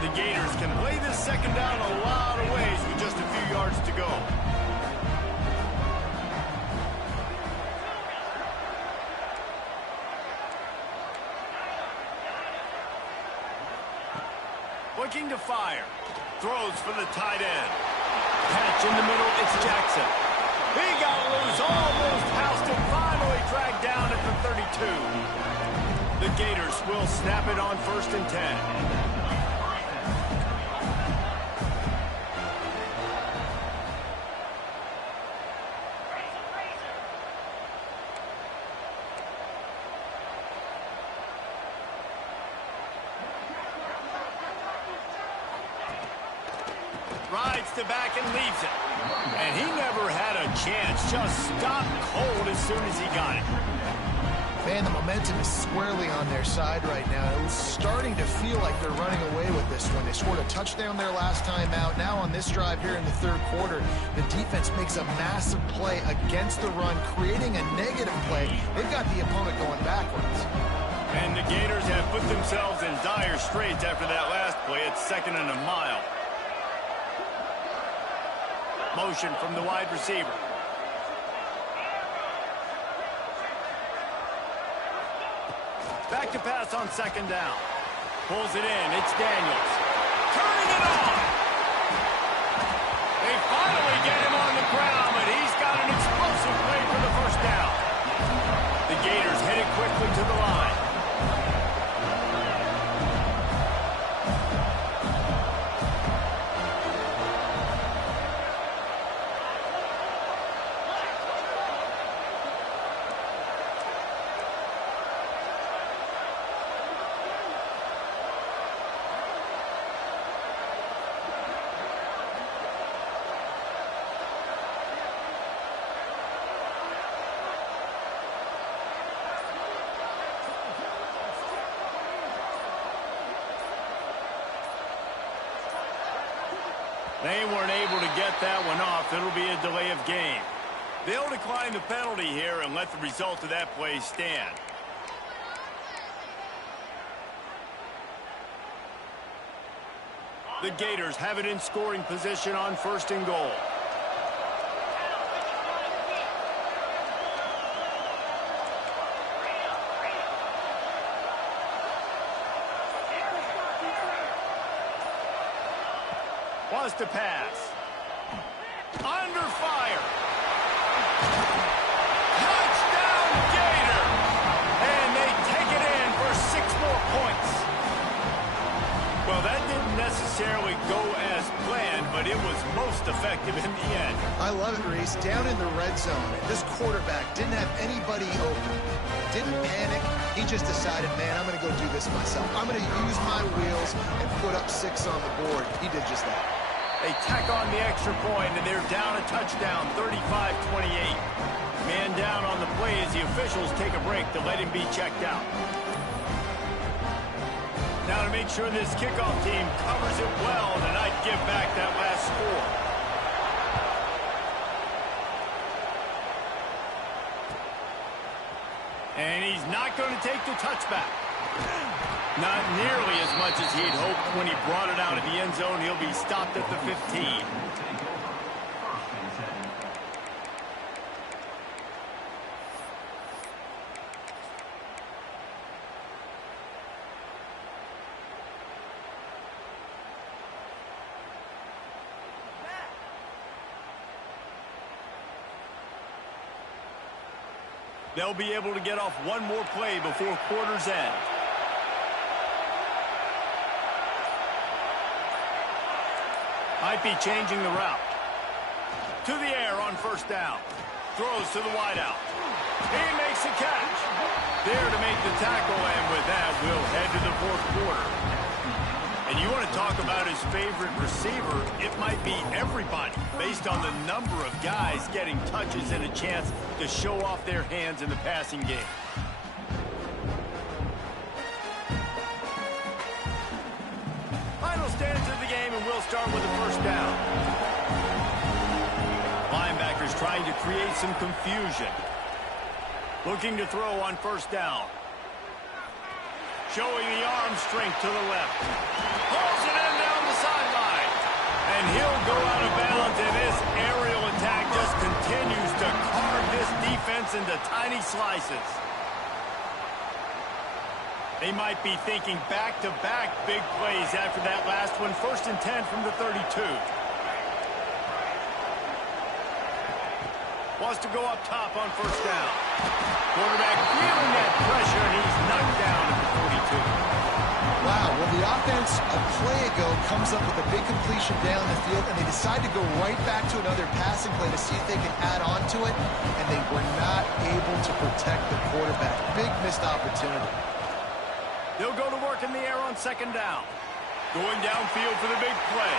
The Gators can play this second down a lot of ways with just a few yards to go. Looking to fire. Throws for the tight end. Catch in the middle, it's Jackson. He got loose, almost housed him, finally dragged down at the 32. The Gators will snap it on 1st and 10. fakes the back and leaves it. And he never had a chance. Just stopped cold as soon as he got it. Man, the momentum is squarely on their side right now. It was starting to feel like they're running away with this one. They scored a touchdown their last time out. Now on this drive here in the third quarter, the defense makes a massive play against the run, creating a negative play. They've got the opponent going backwards. And the Gators have put themselves in dire straits after that last play. It's 2nd and a mile. Motion from the wide receiver. Back to pass on 2nd down. Pulls it in. It's Daniels. Turning it on. They finally get him on the ground, but he's got an explosive play for the first down. The Gators headed quickly to the line. They weren't able to get that one off. It'll be a delay of game. They'll decline the penalty here and let the result of that play stand. The Gators have it in scoring position on 1st and goal. Wants to pass. Under fire. Touchdown Gator. And they take it in for 6 more points. Well, that didn't necessarily go as planned, but it was most effective in the end. I love it, Reese. Down in the red zone, this quarterback didn't have anybody open. Didn't panic. He just decided, man, I'm going to go do this myself. I'm going to use my wheels and put up 6 on the board. He did just that. They tack on the extra point, and they're down a touchdown, 35-28. Man down on the play as the officials take a break to let him be checked out. Now to make sure this kickoff team covers it well, and I'd give back that last score. And he's not going to take the touchback. Not nearly as much as he'd hoped when he brought it out of the end zone. He'll be stopped at the 15. They'll be able to get off one more play before quarter's end. Might be changing the route. To the air on 1st down. Throws to the wideout. He makes the catch. There to make the tackle, and with that, we'll head to the 4th quarter. And you want to talk about his favorite receiver, it might be everybody, based on the number of guys getting touches and a chance to show off their hands in the passing game. Final stands of the game, and we'll start with the 1st down. Linebackers trying to create some confusion. Looking to throw on 1st down. Showing the arm strength to the left. Pulls it in down the sideline. And he'll go out of bounds, and this aerial attack just continues to carve this defense into tiny slices. They might be thinking back-to-back big plays after that last one. 1st and 10 from the 32. Wants to go up top on 1st down. Quarterback feeling that pressure, and he's knocked down at the 42. Wow, well, the offense a play ago comes up with a big completion down the field, and they decide to go right back to another passing play to see if they can add on to it, and they were not able to protect the quarterback. Big missed opportunity. They'll go to work in the air on 2nd down. Going downfield for the big play.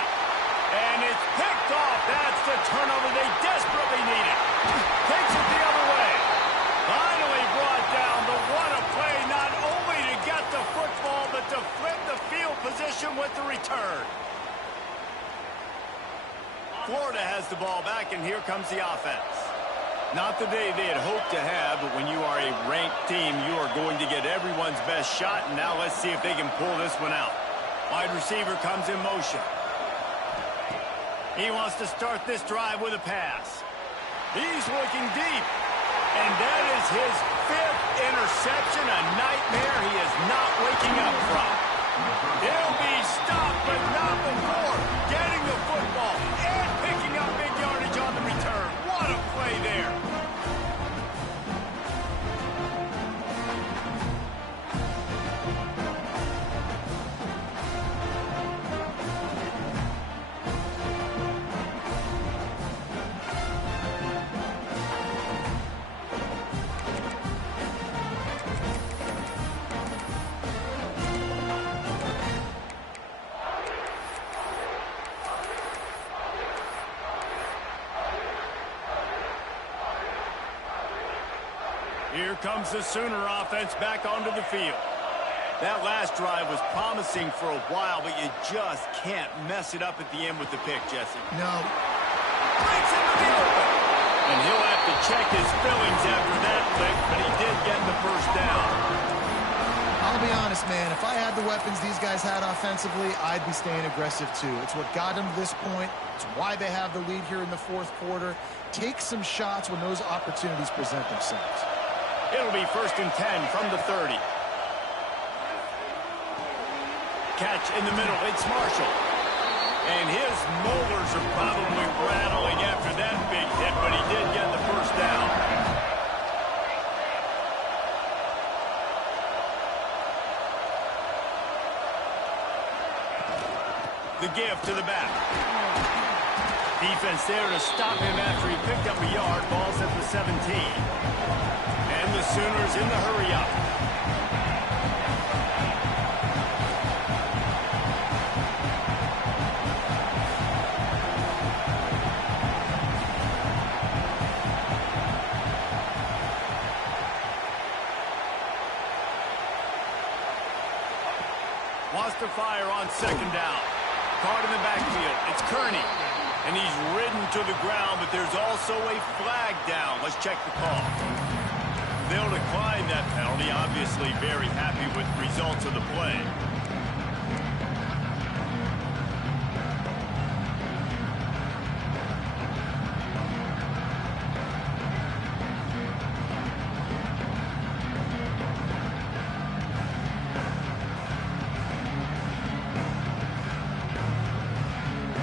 And it's picked off. That's the turnover they desperately needed. Takes it the other way. Finally brought down. The what a play, not only to get the football, but to flip the field position with the return. Florida has the ball back, and here comes the offense. Not the day they had hoped to have, but when you are a ranked team, you are going to get everyone's best shot, and now let's see if they can pull this one out. Wide receiver comes in motion. He wants to start this drive with a pass. He's looking deep, and that is his 5th interception, a nightmare he is not waking up from. He'll be stopped, but not before getting the football and picking up big yardage on the return. What a play there. Here comes the Sooner offense back onto the field. That last drive was promising for a while, but you just can't mess it up at the end with the pick, Jesse. No. Breaks into the open. And he'll have to check his fillings after that pick, but he did get the first down. I'll be honest, man. If I had the weapons these guys had offensively, I'd be staying aggressive too. It's what got them to this point. It's why they have the lead here in the 4th quarter. Take some shots when those opportunities present themselves. It'll be 1st and 10 from the 30. Catch in the middle. It's Marshall. And his molars are probably rattling after that big hit, but he did get the first down. The give to the back. Defense there to stop him after he picked up a yard. Ball's at the 17. And the Sooners in the hurry-up. Wants to fire on 2nd down. Caught in the backfield. It's Kearney. And he's ridden to the ground, but there's also a flag down. Let's check the call. They'll decline that penalty. Obviously very happy with the results of the play.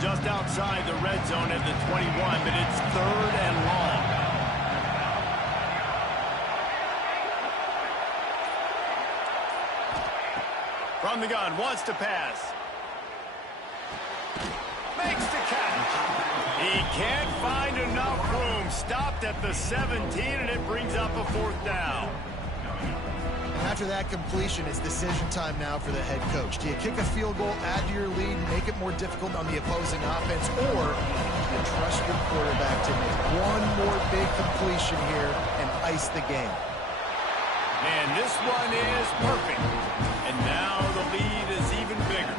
Just outside the red zone at the 21, but it's 3rd and long. From the gun, wants to pass. Makes the catch. He can't find enough room. Stopped at the 17, and it brings up a 4th down. After that completion, it's decision time now for the head coach. Do you kick a field goal, add to your lead, make it more difficult on the opposing offense, or do you trust your quarterback to make one more big completion here and ice the game? And this one is perfect. And now the lead is even bigger.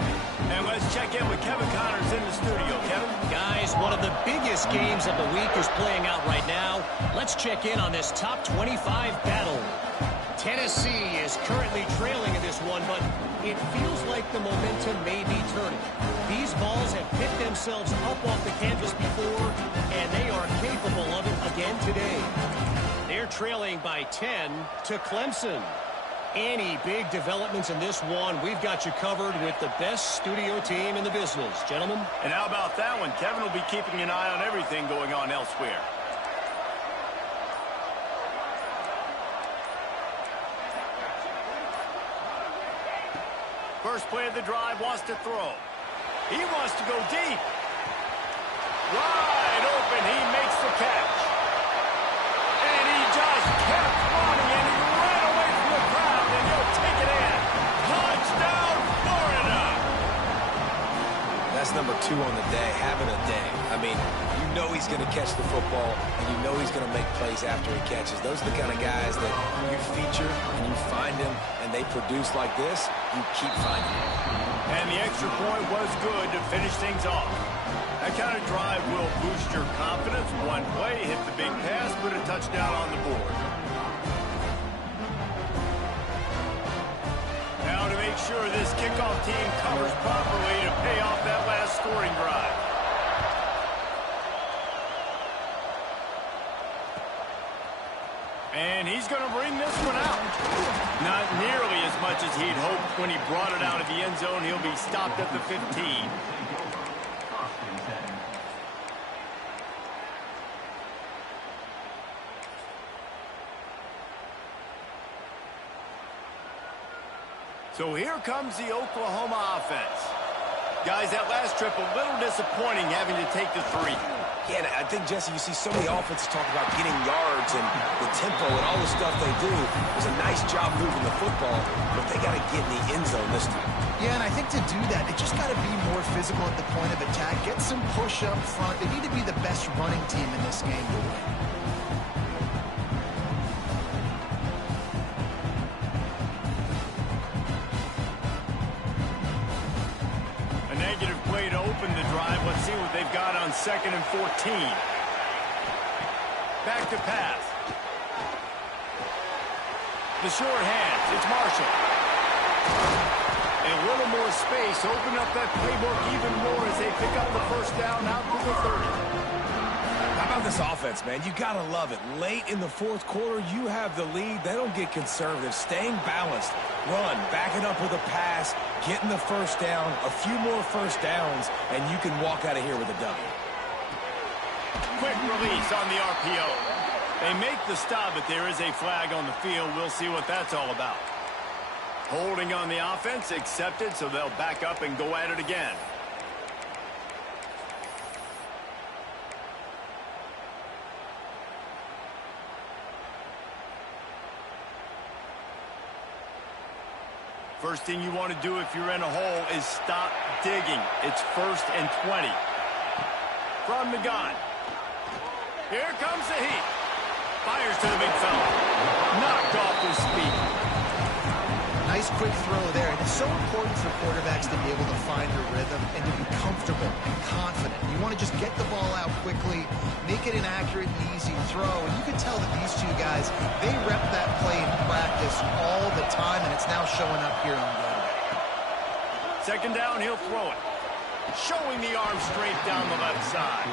And let's check in with Kevin Connors in the studio. Kevin? Guys, one of the biggest games of the week is playing out right now. Let's check in on this top 25 battle. Tennessee is currently trailing in this one, but it feels like the momentum may be turning. These balls have picked themselves up off the canvas before, and they are capable of it again today. They're trailing by 10 to Clemson. Any big developments in this one, we've got you covered with the best studio team in the business, gentlemen. And how about that one? Kevin will be keeping an eye on everything going on elsewhere. First play of the drive, wants to throw. He wants to go deep. Wide open, he makes the catch. And he just kept running, and he ran away from the crowd, and he'll take it in. Touchdown, Florida! That's number 2 2 on the day, having a day. I mean, you know he's going to catch the football, and you know he's going to make plays after he catches. Those are the kind of guys that you feature and you find them, and they produce like this, you keep finding them. And the extra point was good to finish things off. That kind of drive will boost your confidence. One play, hit the big pass, put a touchdown on the board. Now to make sure this kickoff team covers properly to pay off that last scoring drive. And he's going to bring this one out. Not nearly as much as he'd hoped when he brought it out of the end zone. He'll be stopped at the 15. So here comes the Oklahoma offense. Guys, that last trip a little disappointing having to take the 3. Yeah, I think, Jesse, you see so many offenses talk about getting yards and the tempo and all the stuff they do. It was a nice job moving the football, but they got to get in the end zone this time. Yeah, and I think to do that, they just got to be more physical at the point of attack. Get some push up front. They need to be the best running team in this game to win. Let's see what they've got on 2nd and 14. Back to pass. The short hands. It's Marshall. A little more space. Open up that playbook even more as they pick up the first down out to the 30. How about this offense, man? You got to love it. Late in the 4th quarter, you have the lead. They don't get conservative. Staying balanced. Run. Back it up with a pass. Getting the first down. A few more first downs, and you can walk out of here with a W. Quick release on the RPO. They make the stop, but there is a flag on the field. We'll see what that's all about. Holding on the offense, accepted, so they'll back up and go at it again. First thing you want to do if you're in a hole is stop digging. It's 1st and 20. From the gun. Here comes the heat. Fires to the big fella. Knocked off his feet. Nice quick throw there. And it's so important for quarterbacks to be able to find a rhythm and to be comfortable and confident. You want to just get the ball out quickly, make it an accurate and easy throw. And you can tell that these two guys, they rep that play in practice all the time, and it's now showing up here on game day. 2nd down, he'll throw it. Showing the arm straight down the left side.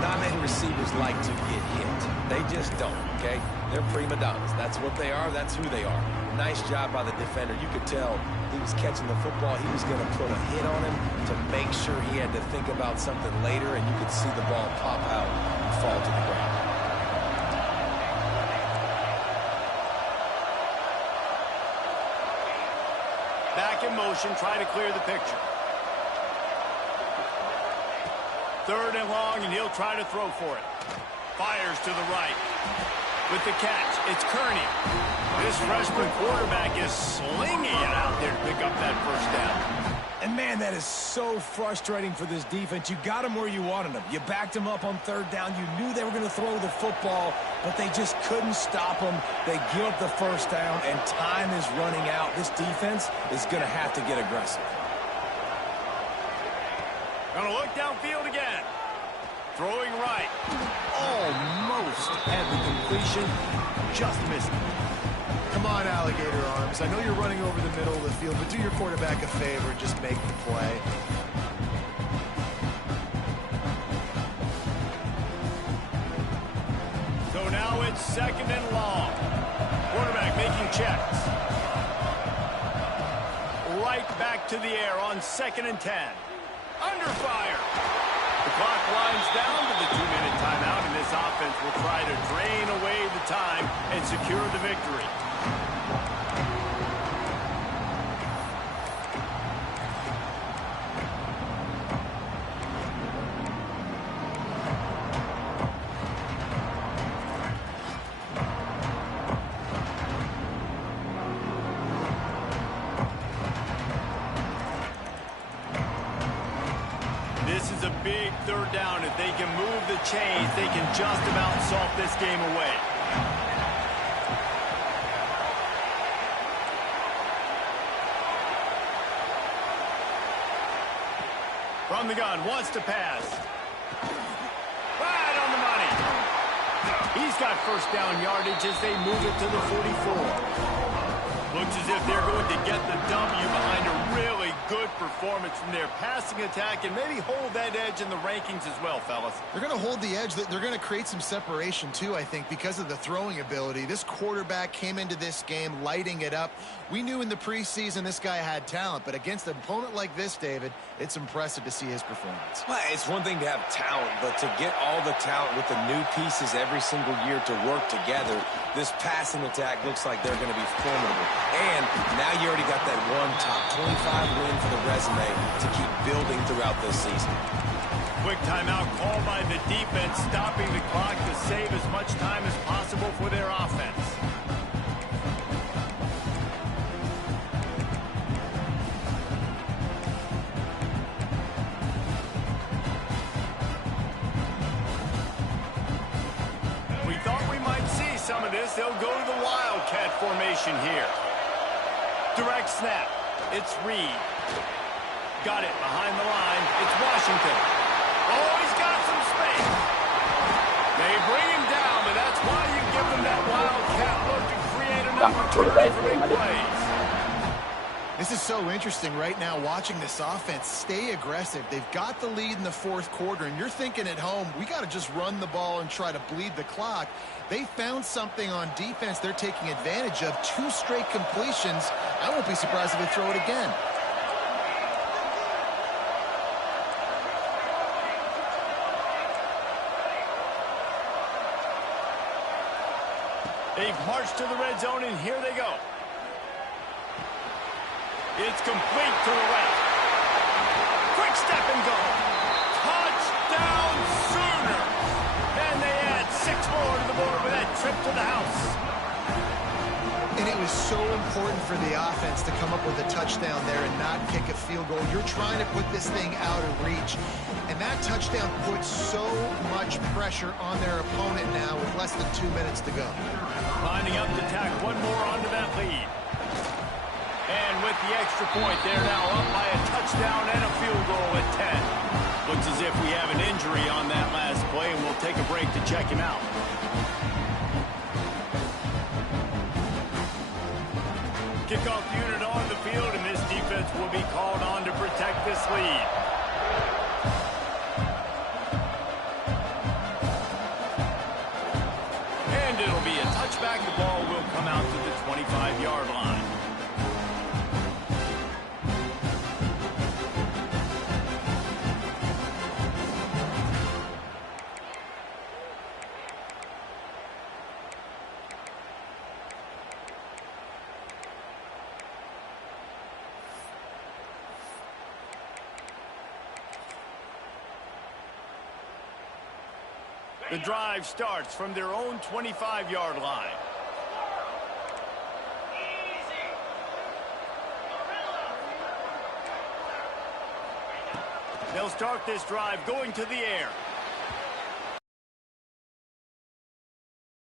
Not many receivers like to get hit. They just don't, okay? They're prima donnas. That's what they are. That's who they are. Nice job by the defender. You could tell he was catching the football. He was going to put a hit on him to make sure he had to think about something later, and you could see the ball pop out and fall to the ground. Back in motion, try to clear the picture. 3rd and long, and he'll try to throw for it. Fires to the right. With the catch, it's Kearney. This freshman quarterback is slinging it out there to pick up that first down. And, man, that is so frustrating for this defense. You got them where you wanted them. You backed them up on 3rd down. You knew they were going to throw the football, but they just couldn't stop them. They give up the first down, and time is running out. This defense is going to have to get aggressive. Gonna look downfield again. Throwing right. Almost had the completion. Just missed it. Come on, alligator arms. I know you're running over the middle of the field, but do your quarterback a favor and just make the play. So now it's 2nd and long. Quarterback making checks. Right back to the air on 2nd and 10. Under fire. The clock winds down to the 2-minute timeout, and this offense will try to drain away the time and secure the victory. the chains, they can just about salt this game away. From the gun, wants to pass. Right on the money. He's got first down yardage as they move it to the 44. Looks as if they're going to get the W behind a really good performance from their passing attack and maybe hold that edge in the rankings as well, fellas. They're going to hold the edge. They're going to create some separation, too, I think, because of the throwing ability. This quarterback came into this game lighting it up. We knew in the preseason this guy had talent, but against an opponent like this, David, it's impressive to see his performance. Well, it's one thing to have talent, but to get all the talent with the new pieces every single year to work together, this passing attack looks like they're going to be formidable. And now you already got that one top 25 win for the resume to keep building throughout this season. Quick timeout called by the defense, stopping the clock to save as much time as possible for their offense. We thought we might see some of this. They'll go to the Wildcat formation here. Direct snap. It's Reed. Got it behind the line. It's Washington. Oh, he's got some space. They bring him down, but that's why you give them that Wildcat look to create an opportunity for big plays. This is so interesting right now, watching this offense stay aggressive. They've got the lead in the fourth quarter, and you're thinking at home, we got to just run the ball and try to bleed the clock. They found something on defense they're taking advantage of. 2 straight completions. I won't be surprised if they throw it again. They've marched to the red zone, and here they go. It's complete to the left. Quick step and go. Touchdown Sooner. And they add 6 more to the board with that trip to the house. And it was so important for the offense to come up with a touchdown there and not kick a field goal. You're trying to put this thing out of reach. And that touchdown puts so much pressure on their opponent now with less than 2 minutes to go. Lining up to tack one more onto that lead. And with the extra point, they're now up by a touchdown and a field goal at 10. Looks as if we have an injury on that last play, and we'll take a break to check him out. Kickoff unit on the field, and this defense will be called on to protect this lead. And it'll be a touchback. The ball will come out to the 25-yard line. The drive starts from their own 25-yard line. They'll start this drive going to the air.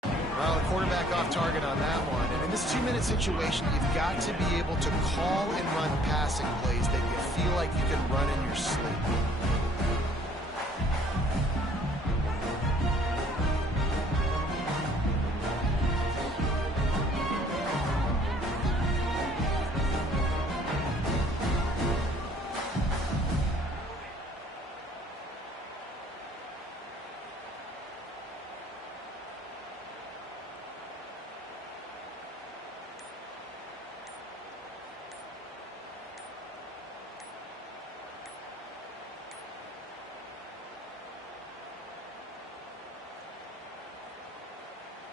Well, the quarterback off target on that one. And in this 2-minute situation, you've got to be able to call and run passing plays that you feel like you can run in your sleep.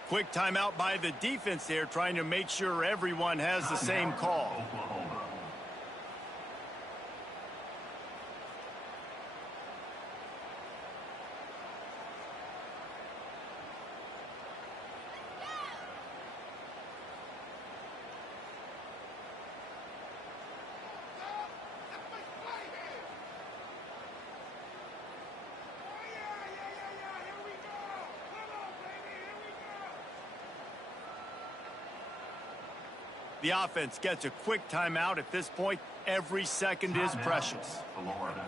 Quick timeout by the defense there, trying to make sure everyone has the same call. The offense gets a quick timeout at this point. Every second is precious. Florida.